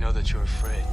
know that you're afraid.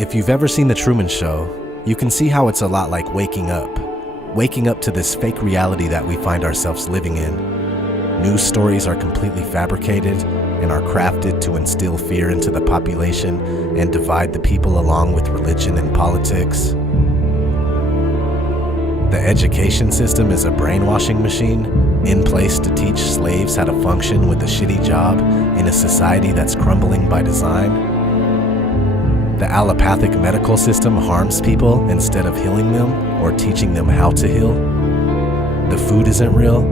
If you've ever seen The Truman Show, you can see how it's a lot like waking up to this fake reality that we find ourselves living in. News stories are completely fabricated and are crafted to instill fear into the population and divide the people along with religion and politics. The education system is a brainwashing machine in place to teach slaves how to function with a shitty job in a society that's crumbling by design. The allopathic medical system harms people instead of healing them or teaching them how to heal. The food isn't real.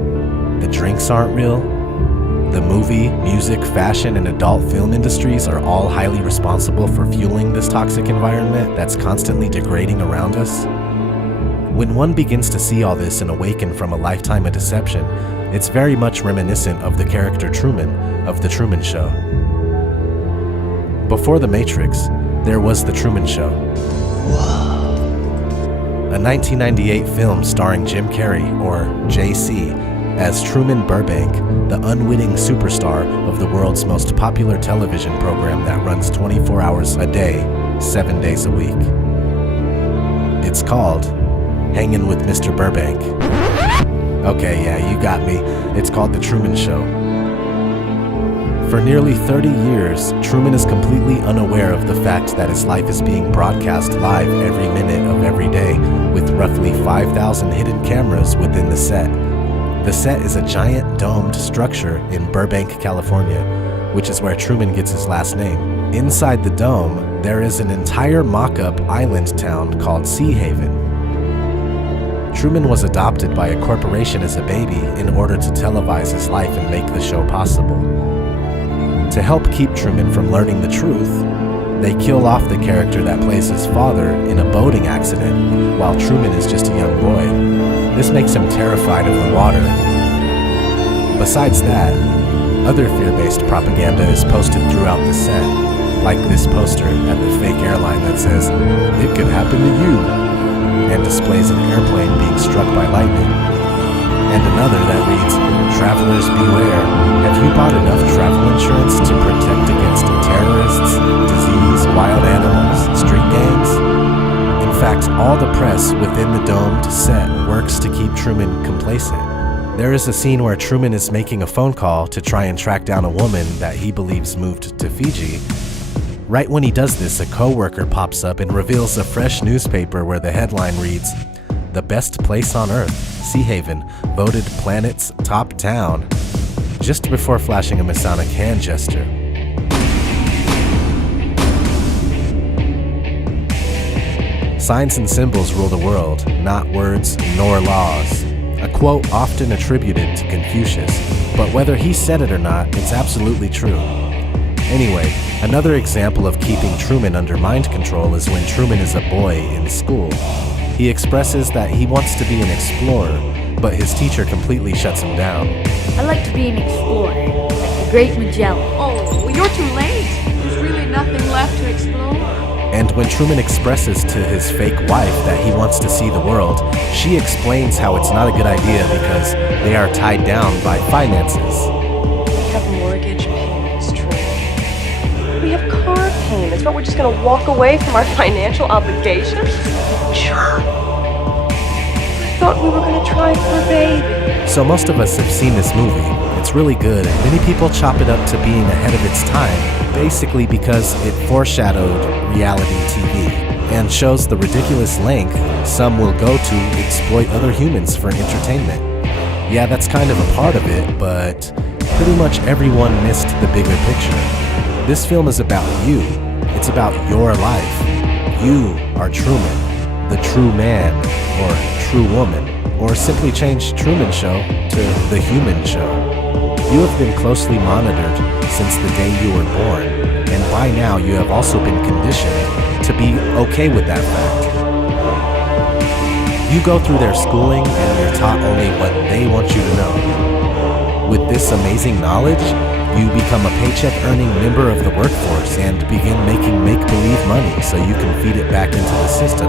The drinks aren't real. The movie, music, fashion, and adult film industries are all highly responsible for fueling this toxic environment that's constantly degrading around us. When one begins to see all this and awaken from a lifetime of deception, it's very much reminiscent of the character Truman of The Truman Show. Before The Matrix, there was The Truman Show. A 1998 film starring Jim Carrey, or JC, as Truman Burbank, the unwitting superstar of the world's most popular television program that runs 24 hours a day, 7 days a week. It's called Hangin' with Mr. Burbank. Okay, yeah, you got me. It's called The Truman Show. For nearly 30 years, Truman is completely unaware of the fact that his life is being broadcast live every minute of every day, with roughly 5,000 hidden cameras within the set. The set is a giant domed structure in Burbank, California, which is where Truman gets his last name. Inside the dome, there is an entire mock-up island town called Sea Haven. Truman was adopted by a corporation as a baby in order to televise his life and make the show possible. To help keep Truman from learning the truth, they kill off the character that plays his father in a boating accident while Truman is just a young boy. This makes him terrified of the water. Besides that, other fear-based propaganda is posted throughout the set, like this poster at the fake airline that says, "It could happen to you," and displays an airplane being struck by lightning. And another that reads, "Travelers beware. Have you bought enough travel insurance to protect against terrorists, disease, wild animals, street gangs?" In fact, all the press within the domed set works to keep Truman complacent. There is a scene where Truman is making a phone call to try and track down a woman that he believes moved to Fiji. Right when he does this, a coworker pops up and reveals a fresh newspaper where the headline reads, "The best place on Earth, Sea Haven, voted planet's top town," just before flashing a Masonic hand gesture. Signs and symbols rule the world, not words nor laws. A quote often attributed to Confucius, but whether he said it or not, it's absolutely true. Anyway, another example of keeping Truman under mind control is when Truman is a boy in school. He expresses that he wants to be an explorer, but his teacher completely shuts him down. "I like to be an explorer, like the great Magellan." Oh, well, you're too late. There's really nothing left to explore. And when Truman expresses to his fake wife that he wants to see the world, she explains how it's not a good idea because they are tied down by finances. We have mortgage payments, Truman. We have car payments, but we're just gonna walk away from our financial obligations? Sure. I thought we were gonna try for a baby. So most of us have seen this movie. It's really good, and many people chop it up to being ahead of its time, basically because it foreshadowed reality TV and shows the ridiculous length some will go to exploit other humans for entertainment. Yeah, that's kind of a part of it, but pretty much everyone missed the bigger picture. This film is about you. It's about your life. You are Truman, the true man or true woman. or simply change Truman Show to The Human Show. You have been closely monitored since the day you were born, and by now you have also been conditioned to be okay with that fact. You go through their schooling and you're taught only what they want you to know. With this amazing knowledge, you become a paycheck-earning member of the workforce and begin making make-believe money so you can feed it back into the system,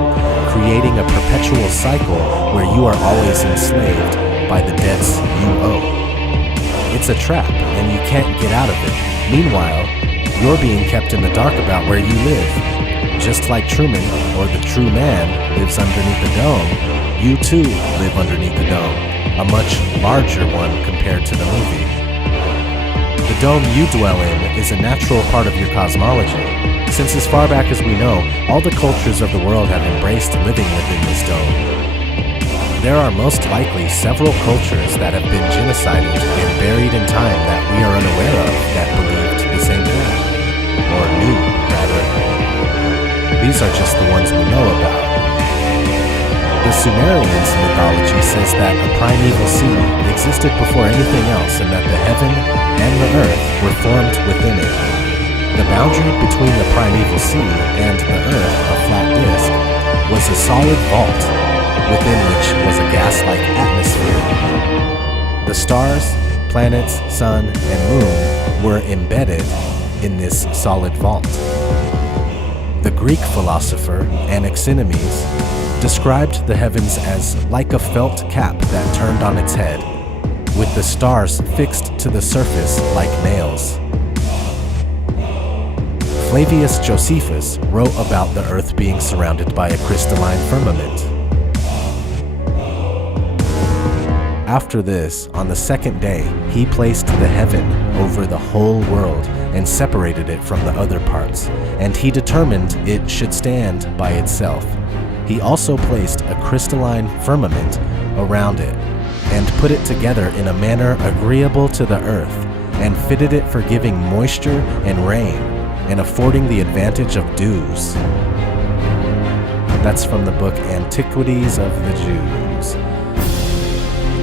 creating a perpetual cycle where you are always enslaved by the debts you owe. It's a trap, and you can't get out of it. Meanwhile, you're being kept in the dark about where you live. Just like Truman, or the true man, lives underneath the dome, you too live underneath the dome, a much larger one compared to the movie. The dome you dwell in is a natural part of your cosmology, since as far back as we know, all the cultures of the world have embraced living within this dome. There are most likely several cultures that have been genocided and buried in time that we are unaware of that believed the same thing, or knew, rather. These are just the ones we know about. The Sumerians' mythology says that a primeval sea existed before anything else and that the heaven and the earth were formed within it. The boundary between the primeval sea and the earth, a flat disk, was a solid vault within which was a gas-like atmosphere. The stars, planets, sun, and moon were embedded in this solid vault. The Greek philosopher Anaximenes described the heavens as like a felt cap that turned on its head, with the stars fixed to the surface like nails. Flavius Josephus wrote about the earth being surrounded by a crystalline firmament. After this, on the second day, he placed the heaven over the whole world and separated it from the other parts, and he determined it should stand by itself. He also placed a crystalline firmament around it, and put it together in a manner agreeable to the earth, and fitted it for giving moisture and rain, and affording the advantage of dews. That's from the book Antiquities of the Jews.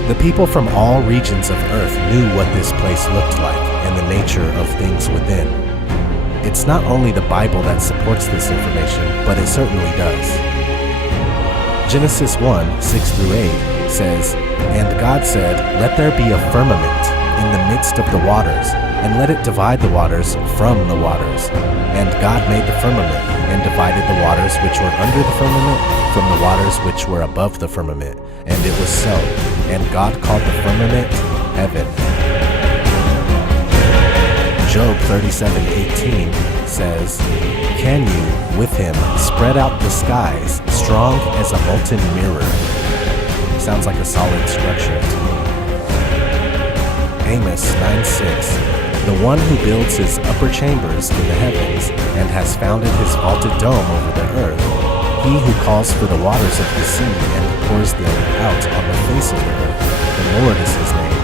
The people from all regions of Earth knew what this place looked like and the nature of things within. It's not only the Bible that supports this information, but it certainly does. Genesis 1:6-8 says, "And God said, Let there be a firmament in the midst of the waters, and let it divide the waters from the waters. And God made the firmament, and divided the waters which were under the firmament from the waters which were above the firmament. And it was so. And God called the firmament heaven." Job 37:18 says, "Can you, with him, spread out the skies, strong as a molten mirror?" Sounds like a solid structure to me. Amos 9:6, "The one who builds his upper chambers in the heavens, and has founded his vaulted dome over the earth, he who calls for the waters of the sea and pours them out on the face of the earth, the Lord is his name,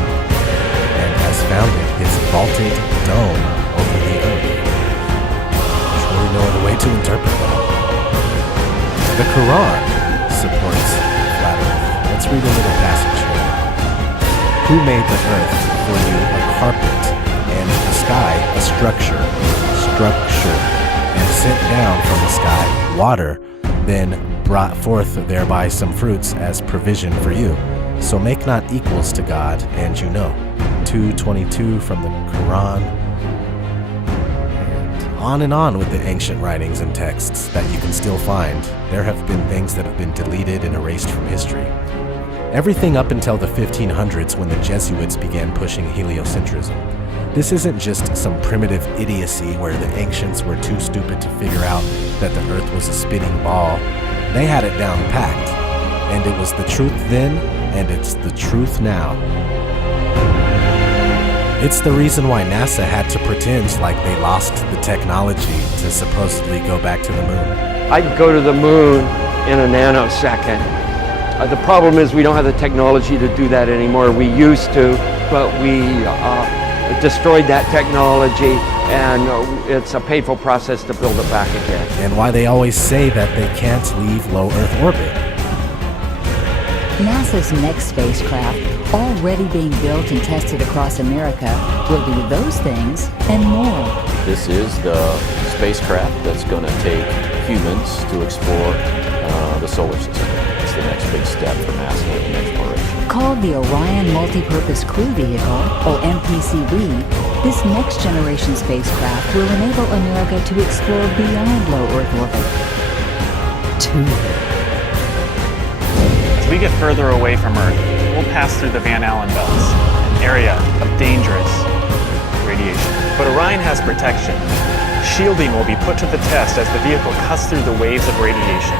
and has founded his vaulted dome over the earth." There's really no other way to interpret that. The Quran supports flat earth. Let's read a little passage here. "Who made the earth for you a carpet, and the sky a structure, and sent down from the sky water, then brought forth thereby some fruits as provision for you. So make not equals to God, and you know." 2:22 from the Quran. And on with the ancient writings and texts that you can still find. There have been things that have been deleted and erased from history. Everything up until the 1500s, when the Jesuits began pushing heliocentrism. This isn't just some primitive idiocy where the ancients were too stupid to figure out that the earth was a spinning ball. They had it down packed, and it was the truth then, and it's the truth now. It's the reason why NASA had to pretend like they lost the technology to supposedly go back to the moon. I can go to the moon in a nanosecond. The problem is we don't have the technology to do that anymore. We used to, but we destroyed that technology, and it's a painful process to build it back again. And why they always say that they can't leave low Earth orbit. NASA's next spacecraft, already being built and tested across America, will do those things and more. This is the spacecraft that's going to take humans to explore the solar system. It's the next big step for NASA in exploration. Called the Orion Multipurpose Crew Vehicle, or MPCV, this next-generation spacecraft will enable America to explore beyond low Earth orbit. 2. As we get further away from Earth, we'll pass through the Van Allen belts, an area of dangerous radiation. But Orion has protection. Shielding will be put to the test as the vehicle cuts through the waves of radiation.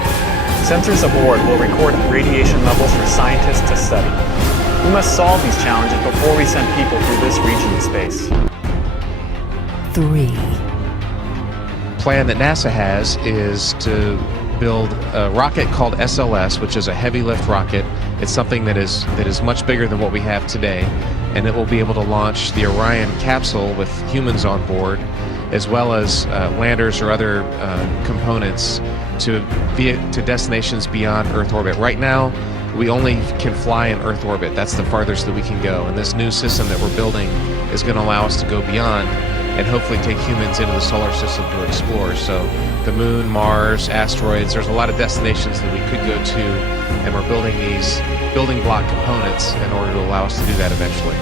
Sensors aboard will record radiation levels for scientists to study. We must solve these challenges before we send people through this region of space. 3. Plan that NASA has is to build a rocket called SLS, which is a heavy lift rocket. It's something that is much bigger than what we have today, and it will be able to launch the Orion capsule with humans on board, as well as landers or other components to destinations beyond Earth orbit. Right now, we only can fly in Earth orbit. That's the farthest that we can go. And this new system that we're building is going to allow us to go beyond and hopefully take humans into the solar system to explore. So the moon, Mars, asteroids, there's a lot of destinations that we could go to, and we're building these building block components in order to allow us to do that eventually.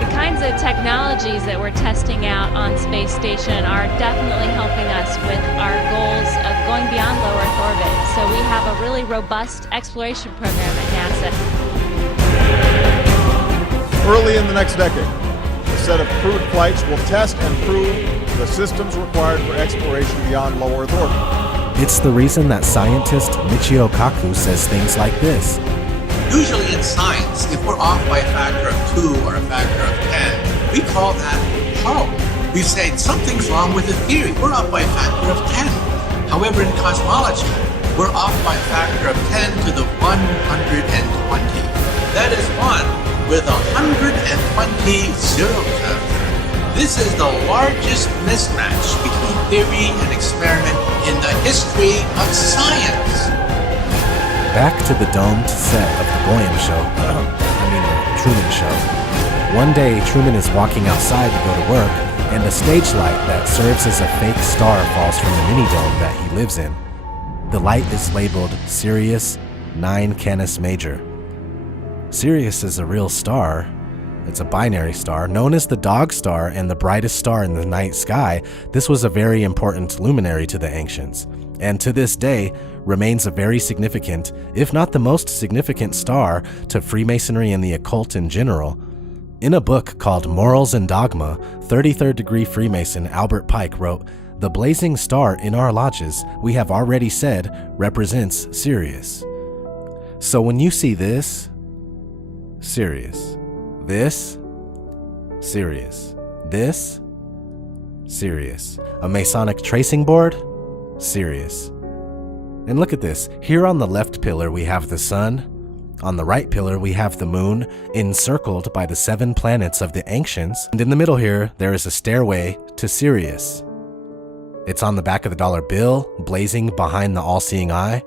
The kinds of technologies that we're testing out on space station are definitely helping us with our goals of going beyond low Earth orbit. So we have a really robust exploration program at NASA. Early in the next decade, a set of crewed flights will test and prove the systems required for exploration beyond low Earth orbit. It's the reason that scientist Michio Kaku says things like this. Usually in science, if we're off by a factor of 2 or a factor of 10, we call that horrible. We say something's wrong with the theory. We're off by a factor of 10. However, in cosmology, we're off by a factor of 10 to the 120. That is 1 with 120 zeros after it. This is the largest mismatch between theory and experiment in the history of science. Back to the domed set of the the Truman Show. One day, Truman is walking outside to go to work, and a stage light that serves as a fake star falls from the mini-dome that he lives in. The light is labeled Sirius 9 Canis Major. Sirius is a real star. It's a binary star, known as the dog star and the brightest star in the night sky. This was a very important luminary to the ancients, and to this day remains a very significant, if not the most significant star to Freemasonry and the occult in general. In a book called Morals and Dogma, 33rd degree Freemason Albert Pike wrote, "The blazing star in our lodges, we have already said, represents Sirius." So when you see this, Sirius. This, Sirius. This, Sirius. A Masonic tracing board, Sirius. And look at this. Here on the left pillar we have the sun. On the right pillar we have the moon, encircled by the 7 planets of the ancients. And in the middle here, there is a stairway to Sirius. It's on the back of the dollar bill, blazing behind the all-seeing eye.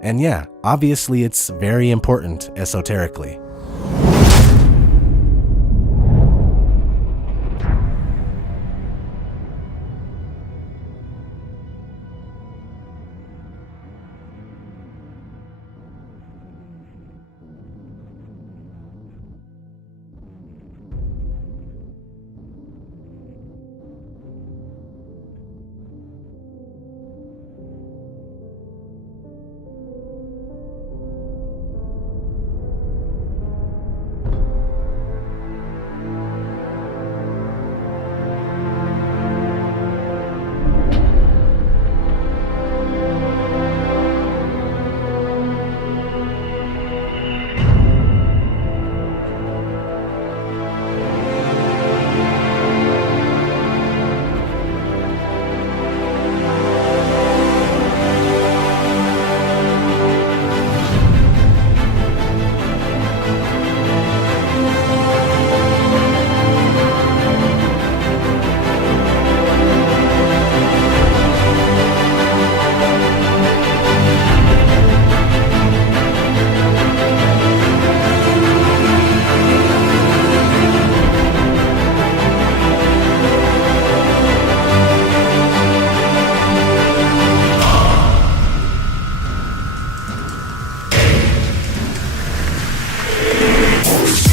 And yeah, obviously it's very important esoterically. Bye.